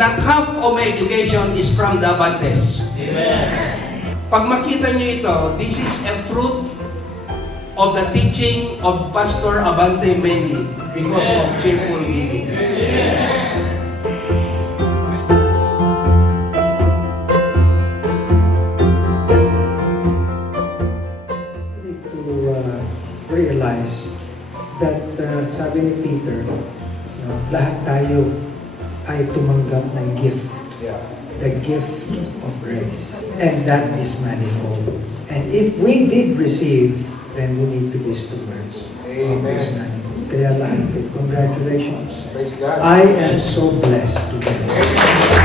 not half of my education is from the Abantes. Amen. Pag makita nyo ito, this is a fruit of the teaching of Pastor Abante mainly because of cheerful giving. We need to realize that sabi ni Peter, lahat tayo ay tumanggap ng gift. The gift of grace. And that is manifold. And if we did receive, then we need to be stewards of this manifold. Kaya lahat, congratulations. Praise God. I am so blessed today.